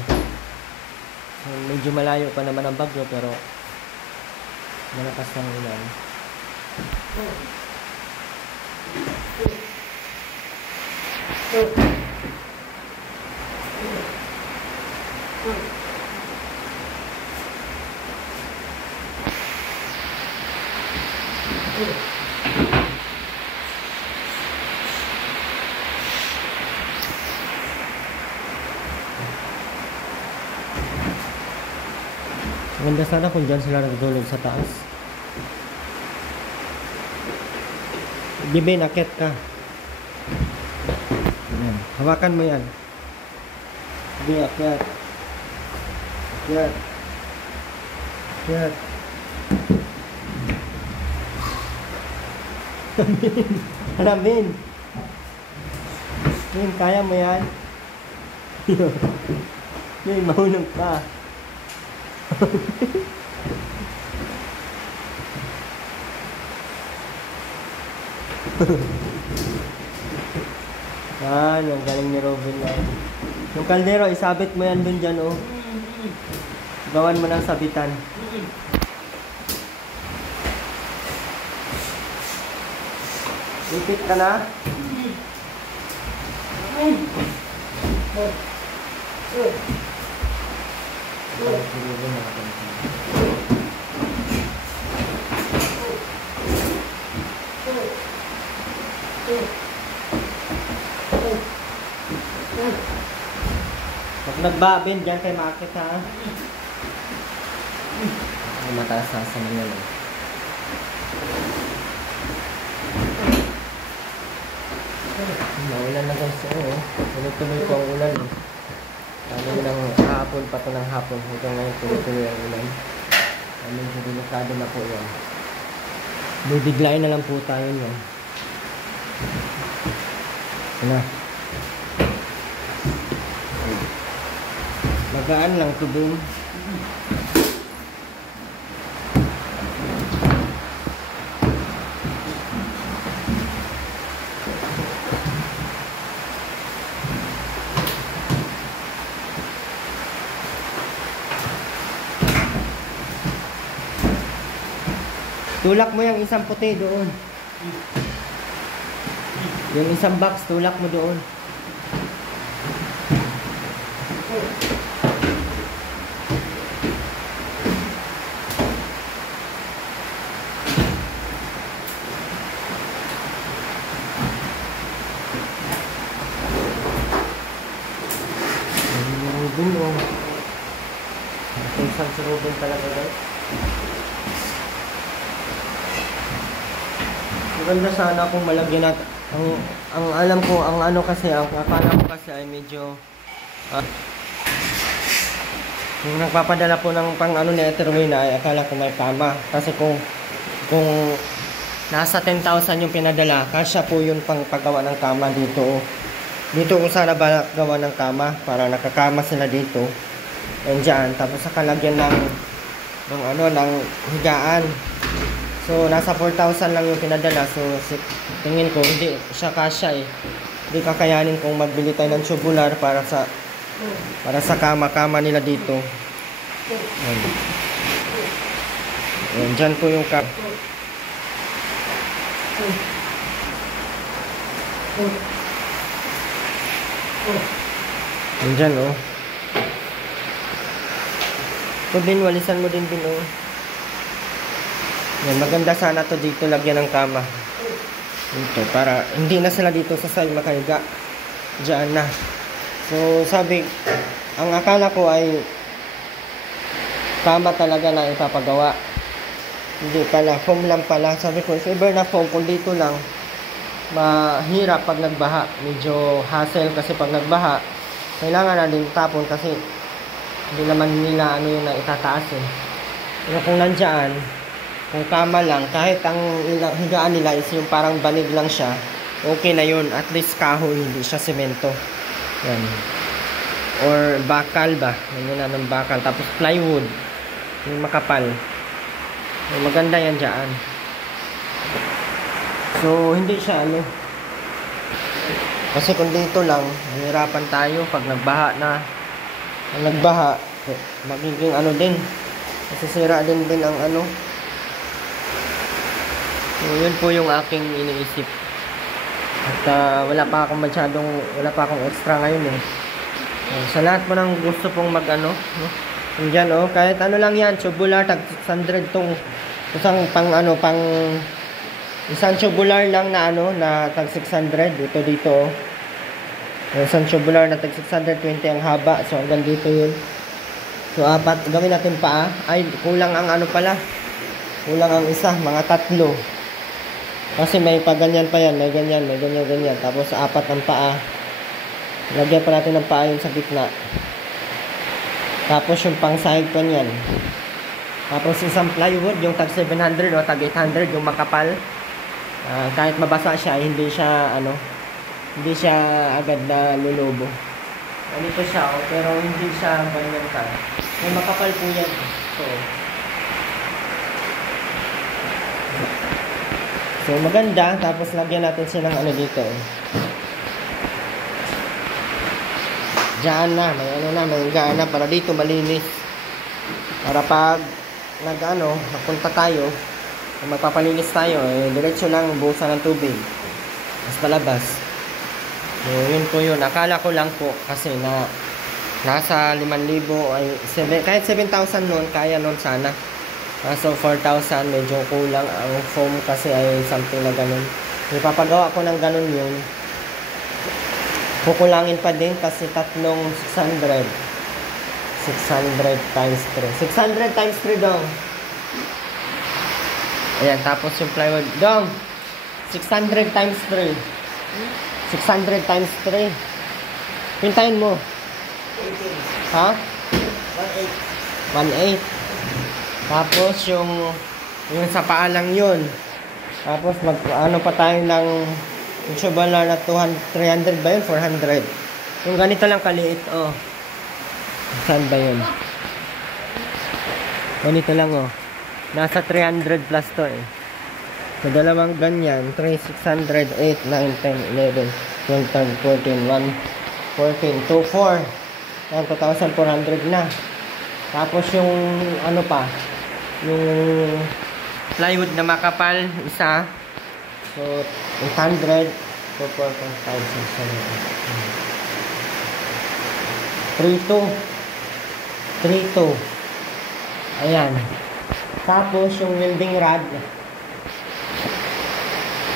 So, medyo malayo pa naman ang bagyo pero malakas ang ulan. Maganda sana kung dyan sila nagdulog sa taas. Gibe, nakit ka. Ayan. Hawakan mo yan. Gibe, akyat. Akyat. Akyat. Alamin. Min, kaya mo yan? Min, mahulog ka. Yan, yung galing ni Robin na. Yung kaldero, isabit mo yan dun dyan, oh. Gawan mo ng sabitan. Ipit ka na? Pag nagbabin, dyan kayo makakit, ha? Ay, mataas na sa mga yan. Maulan na guys, oh. Tuloy-tuloy po ang ulan, eh. Lalo ng hapon pa ito ng hapon. Hanggang ngayon tuloy-tuloy ang ulan. Medyo delikado na po yan. Bibiglayin na lang po tayo yan. Ano? Magaan lang tubig. Tulak mo yung isang puti doon. Yung isang box, tulak mo doon. Ruben, oh. Isang si Ruben talaga, guys. Maganda sana kung malagyan natin. Ang alam ko, ang ano kasi, ang akala ko kasi ay medyo yung nagpapadala po ng pang ano ni Eterwina ay akala ko may kama. Kasi kung nasa 10,000 yung pinadala, kasya po yun pang paggawa ng kama dito. Dito ko sana ba gawa ng kama para nakakama sila dito. And dyan, tapos saka lagyan ng higaan. So, nasa 4,000 lang yung pinadala. So, tingin ko, hindi siya kasya eh. Hindi kakayanin kung magbili tayo ng tubular para sa kama-kama nila dito. Ayan. Ayan, dyan po yung kama. Ayan dyan, oh. Ito din, walisan mo din, oh. Yan, maganda sana to dito lagyan ng kama. Dito, para hindi na sila dito sa side makahiga. Diyan na. So, sabi, ang akala ko ay kama talaga na ipapagawa. Hindi pala, foam lang pala. Sabi ko, if ever na foam, kung dito lang, mahirap pag nagbaha. Medyo hassle kasi pag nagbaha, kailangan na din tapon kasi hindi naman nila ano yun na itataas eh. Pero kung nandyan, kung kama lang, kahit ang higaan nila is yung parang banig lang siya, okay na yun. At least kahoy, hindi siya semento. Yan. Or bakal ba? Yan na ng bakal. Tapos plywood. Yung makapal. Yung maganda yan dyan. So, hindi siya ano. Kasi kung dito lang, mahirapan tayo pag nagbaha na. Pag nagbaha, magiging ano din. Masisira din ang ano. So, yun po yung aking iniisip. At wala pa akong extra ngayon eh. Sa lahat po ng gusto pong mag ano, no? Diyan oh, kahit ano lang yan, tubular, tag 600 tong isang isang tubular lang na ano, na tag 600 dito oh. Isang tubular na tag 620 ang haba, so hanggang dito yun. So apat, gawin natin paa. Ay, kulang ang ano pala. Kulang ang isa, mga 3. Kasi may paganyan pa yan, may ganyan. Tapos 4 ang paa. Lagyan pa natin ng paa yun sa gitna. Tapos yung pang sahig pa niyan. Tapos isang plywood, yung tag 700 o tag 800, yung makapal. Kahit mabasa siya, hindi siya agad na lulubo. Ganito siya, oh, pero hindi siya ganyan ka. May makapal po yan. So maganda, tapos lagyan natin siya ng ano dito. Diyan na, may gaan na para dito malinis. Para pag napunta tayo, kung magpapalinis tayo, diretso lang buhusan ng tubig. Mas palabas. So, yun po yun. Akala ko lang po kasi na nasa 5,000 ay kahit 7,000 nun, kaya nun sana. So 4,000 medyo kulang ang foam kasi ay something na ganun. Ipapagawa ko ng ganun yun. Kukulangin pa din kasi 600 times 3. 600 times 3 dong. Ayan, tapos yung plywood. Dong, 600 times 3. 600 times 3. Pintayin mo. 18. Ha? 1.8. 1.8. Tapos yung sa paa lang yun. Tapos pa tayo ng yung tubular na 300 ba yun? 400. Yung ganito lang kaliit, oh. Saan ba yun? Ganito lang, oh. Nasa 300 plus to, eh. So, dalawang ganyan. 3, 600, 8, 9, 10, 11, 12, 13, 14, 1, 14, 2, 4. Yan, 2,400 na. Tapos yung, ano pa, yung plywood na makapal, isa. So, 800, 4, 4, 5, 6, 7, 8. 3, 2. Ayan. Tapos, yung welding rod.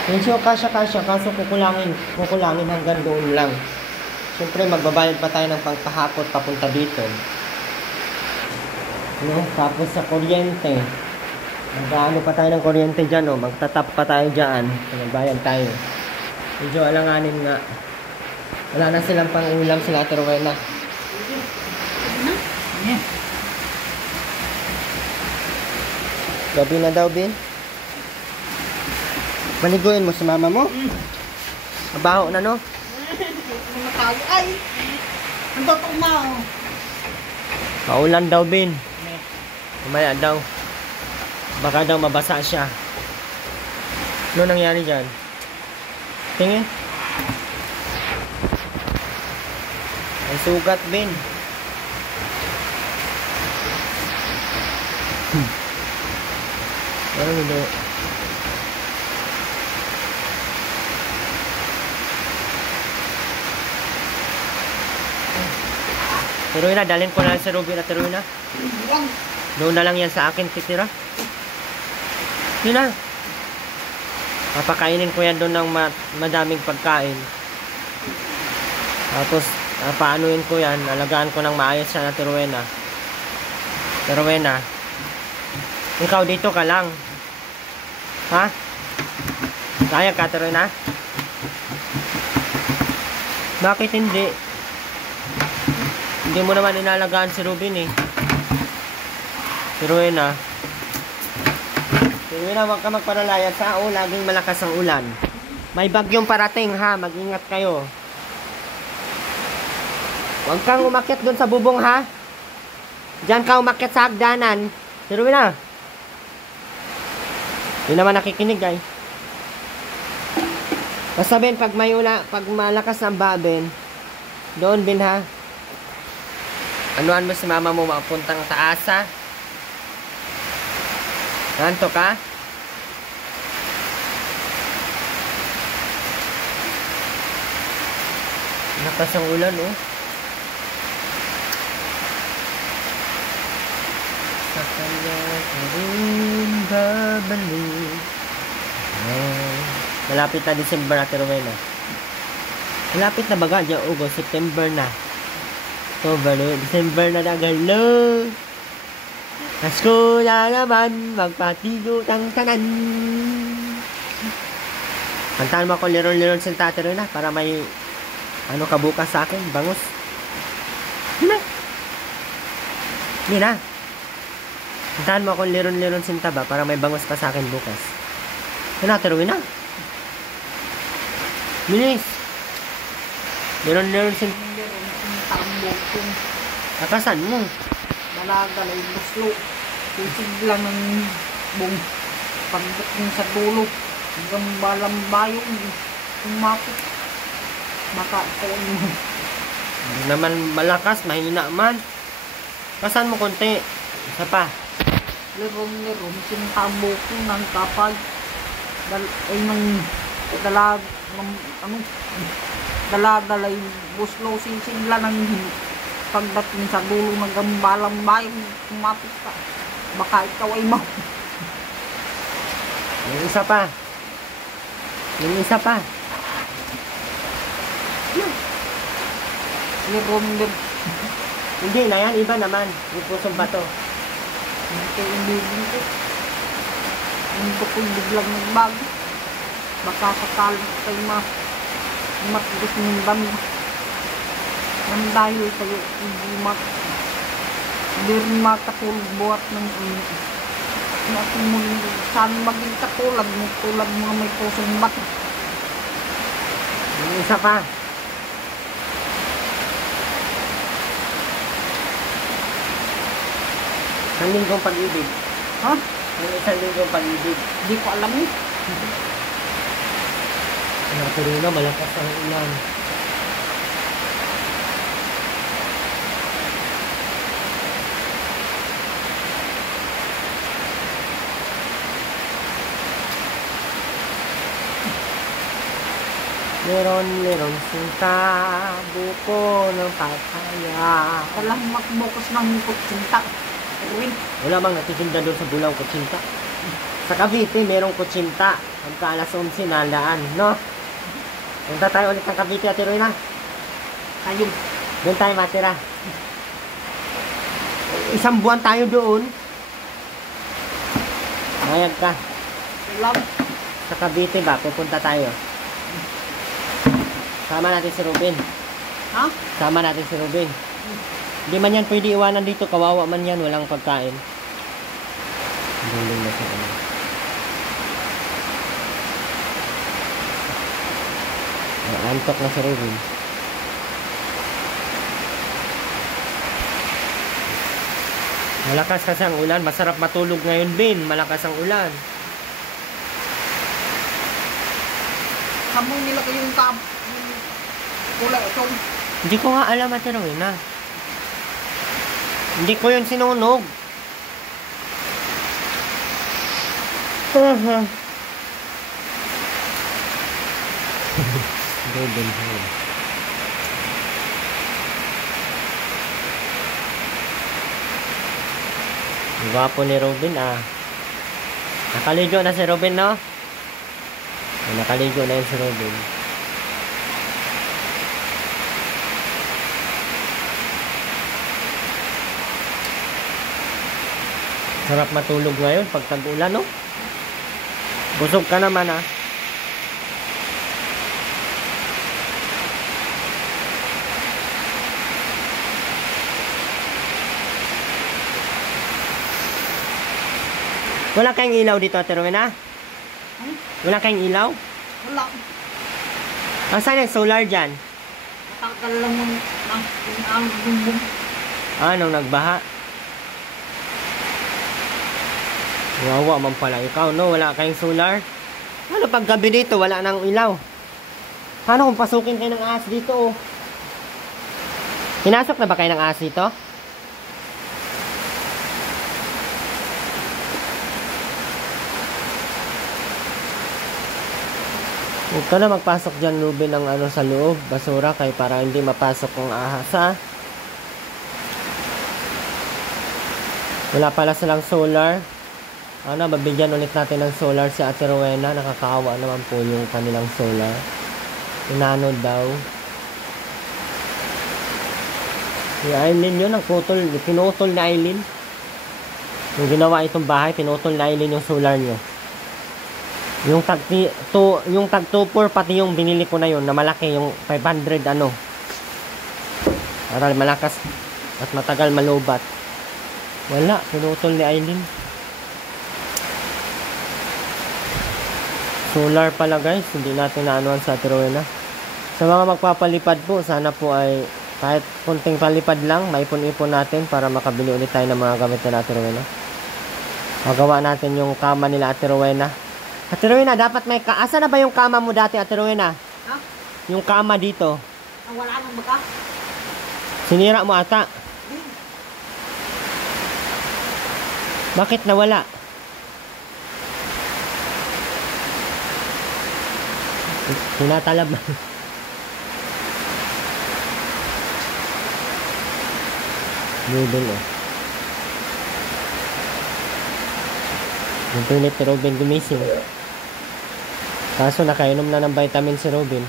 Medyo kasya-kasya, kaso kukulangin hanggang doon lang. Siyempre, magbabayad pa tayo ng pangpahakot papunta dito. No? Tapos sa kuryente. Mag-ano pa tayo ng kuryente dyan, oh. Magtatap pa tayo dyan. Magbayad tayo. Medyo alanganin nga. Wala na silang pang-ulam sila, Rowena. Gabi na daw, Bin. Maliguin mo si mama mo. Mabaho na, no? Ay! Ang totoo mo. Paulan daw, Bin. Umaya daw. Baka daw mabasa siya. Ano nangyari dyan? Tingin. Ay sugat, Bin. Ano hindi? Tiruina, dalhin ko na sa Ruby na Tiruina. Doon na lang yan sa akin, titira. Yun na. Papakainin ko yan doon ng madaming pagkain. Tapos, paanuin ko yan. Alagaan ko ng maayos siya na Tiruena. Tiruena. Ikaw dito ka lang. Ha? Kaya ka, Tiruena? Bakit hindi? Hindi mo naman inalagaan si Rubin eh. Tiruena. Tiruena, wag ka magpanalayas ha. O, laging malakas ang ulan. May bagyong parating ha. Mag-ingat kayo. Huwag kang umakyat doon sa bubong ha. Diyan ka umakyat sa hagdanan. Tiruena. Hindi naman nakikinig ay. Basta Ben, pag malakas ang Ben, doon Ben ha. Anuan mo si mama mo mapuntang taas ha. Nanto ka? Lakas ang ulan oh. Sa kanya ka rin babalik. Malapit na December na Rowena. Malapit na baga, August, September na. October, December na nagalo. Pasko na naman, magpatigot ang tanan. Kantahan mo ako liron-liron sa Tate Rowena para may ano ka bukas sa akin, bangus. Hindi na. Kantahan mo ako liron-liron sinta ba para may bangus pa sa akin bukas. Ano Ate Rowena? Bilis. Liron-liron sinta. Tambok kung Akasan mo. dalaga na yung buslo. Kusig lang ng bong pagdating sa dulo. Hanggang balambayong umakot. Baka ito Hindi naman malakas, mahina man. Kasan mo konti. Isa pa. Lirom-lirom, sintabok ko ng kapag ay nang dalag ano dala-dala yung buslo sisigla ng pagdating sa dulo ng gambalang bayan kumapit ka baka ikaw ay Yung isa pa. Yung isa pa. lirom-lirom Hindi na yan, iba naman. Yung pusong bato. hindi ibigin ko hindi ko biglang nagbago baka sakalit kayo matibos ng dami nang dahil kayo hindi rin makatulog buhat ng natin mo saan maging katulad mo tulad mga may pusong bato Yung isa pa. Isang linggong pag-ibig. ha? Yung isang linggong pag-ibig. Hindi ko alam eh Naturino, malakas ang ulan. Liron-liron sinta, buko ng papaya. walang makbukas ng kutsinta Erwin Wala bang natitinda doon sa Bulaw kutsinta? Sa Cavite, merong kutsinta. Pagka alas 11 na daan, no? Punta tayo ulit ng Cavite, Ate Rowena. ayun Doon tayo matira. Isang buwan tayo doon. Mayag ka. alam Sa Cavite ba? Pupunta tayo. Sama natin si Ruben. ha? Sama natin si Ruben. Hindi man yan pwede iwanan dito. Kawawa man yan. Walang pagkain. Duling na siya. Antok na si Ruben. Malakas kasi ang ulan. Masarap matulog ngayon, Ben. Malakas ang ulan. Samong nila kayong kulay ito Hindi ko nga alam, Ate Rowena. Hindi ko yun sinunog. Ruben. Gwapo ni Ruben ah. Nakaligo na si Ruben, no? Nakaligo na yun si Ruben. Sarap matulog ngayon pag tag-ulan, no? Busog ka naman ah. Wala kayong ilaw dito, Ate Rowena? Wala kayong ilaw? wala Asan yung solar dyan? matagal lang mo ang bumbong Anong nagbaha? Wawa man pala ikaw, no? Wala kayong solar? Ano pag gabi dito, wala nang ilaw? Paano kung pasukin kayo ng ahas dito, oh? Pinasok na ba kayo ng ahas dito? Huwag ka na magpasok dyan, Ruben, ng ano sa loob, basura, kay para hindi mapasok ang ahas, ha? Wala pala silang solar. Ano, mabigyan ulit natin ng solar si Ate Rowena. Nakakaawa naman po yung kanilang solar. Inano daw. Si Aileen yun, ang pinutol ni Aileen. Yung ginawa itong bahay, pinutol ni Aileen yung solar nyo. Yung tag 2.4 pati yung binili ko na yun na malaki, yung 500 ano. Para malakas at matagal malubat. Wala, pinutol ni Aileen. Solar pala guys, hindi natin naanuan sa Ate Rowena. Sa mga magpapalipad po, sana po ay kahit kunting palipad lang, maipon-ipon natin para makabili ulit tayo ng mga gamit na Ate Rowena. Magawa natin yung kama nila Ate Rowena. Ate Rowena, dapat may asa na ba yung kama mo dati, Ate Rowena? Ha? Yung kama dito. Ang wala nang baka? Sinira mo ata. Bakit nawala? Tinatalab na. Noodle, oh. Yung pilit ni Robin gumising. Kaso nakainom na ng vitamin si Robin.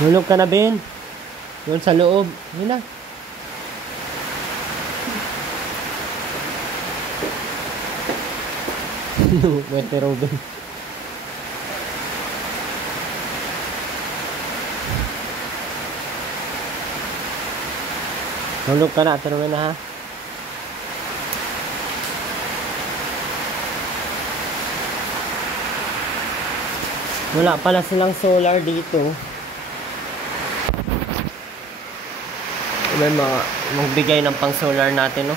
Hulog ka na, Ben. Yun sa loob. Yun na. Wete Robin. Hulog ka na, Ate Rowena, ha? Wala pala silang solar dito. May magbigay ng pang solar natin, no?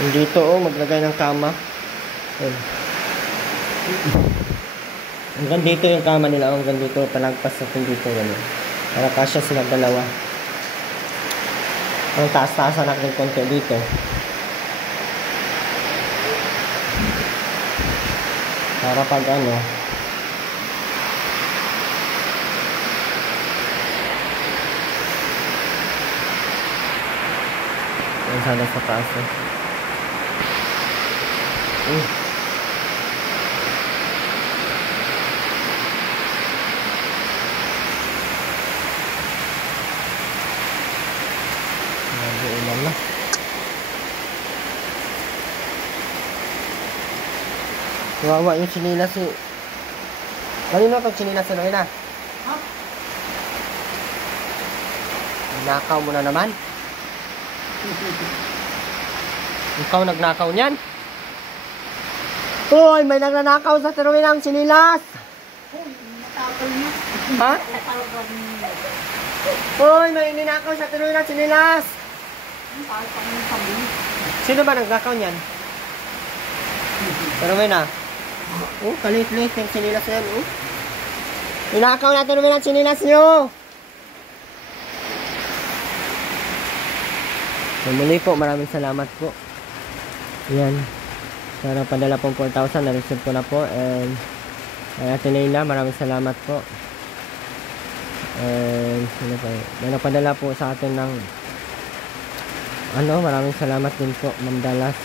Andito, oh, maglagay ng kama. Ayun. Hanggang dito yung kama nila, oh, hanggang dito, palagpas natin dito, gano'n. Para kasya sila dalawa. Ang taas-taasan natin konti dito. Para pag ano, yan sana sa taas, eh. Ulan na. Kawawa yung sinilas eh. Kanino itong sinilas na rin, ah? Ha? Nakaw mo na naman. Ikaw nagnakaw niyan. Hoy, may nagnanakaw sa teruin ang sinilas. Oh, natapal niya. Ha? Natapal niya. Hoy, may ninakaw sa teruin ang sinilas. Ang tayo pang yung sabi. Sino ba nagnakaw niyan? Teruin, ah. Oh, kalit-lit yung sinilas yan, oh. Ninakaw na teruin ang sinilas nyo. So, muli po, maraming salamat po. Yan. Sana padala pong 4,000. Na-receive ko na po. And Ate Leila, maraming salamat po. And sino pa? May napadala po sa atin ng maraming salamat din po, Ma'am Dallas.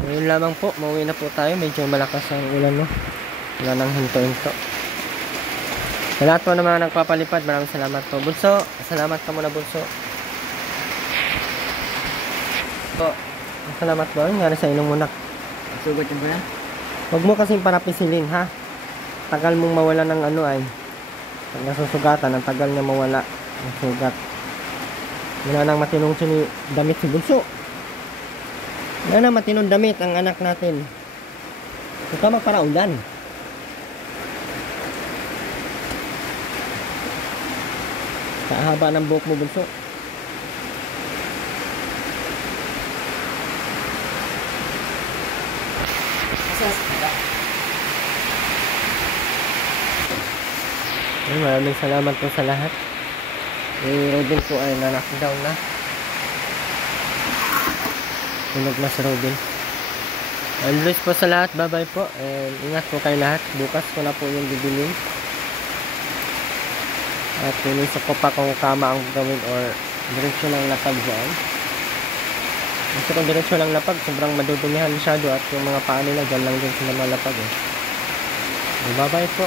Ngayon lamang po, mauwi na po tayo. Medyo malakas ang ulan, no? Wala nang hinto-hinto. Sa lahat po ng mga nagpapalipad, maraming salamat po. Bunso, salamat ka muna, Bunso. Po, salamat po. Nangyari sa inong munak. Sugot yung ba? Huwag mo kasing parapisilin, ha? Tagal mong mawala ng ano ay. Pag nasusugatan, ang tagal niya mawala ng sugat. Wala nang matinong damit si Bunso. Wala nang matinong damit ang anak natin. Huwag ka magparaulan. Sa haba ng buhok mo, Bunso. Maraming salamat po sa lahat. Robin po ay na-knockdown na. Tunog na si Robin. Always po sa lahat. Bye bye po. And ingat po kayo lahat. Bukas ko na po yung bibilin. At inisip ko pa kung kama ang gawin or diretsyo lang lapag dyan. Kasi kung diretsyo lang lapag, sobrang madudumihan masyado at yung mga paa nila dyan lang din sila malapag eh. Bye bye po.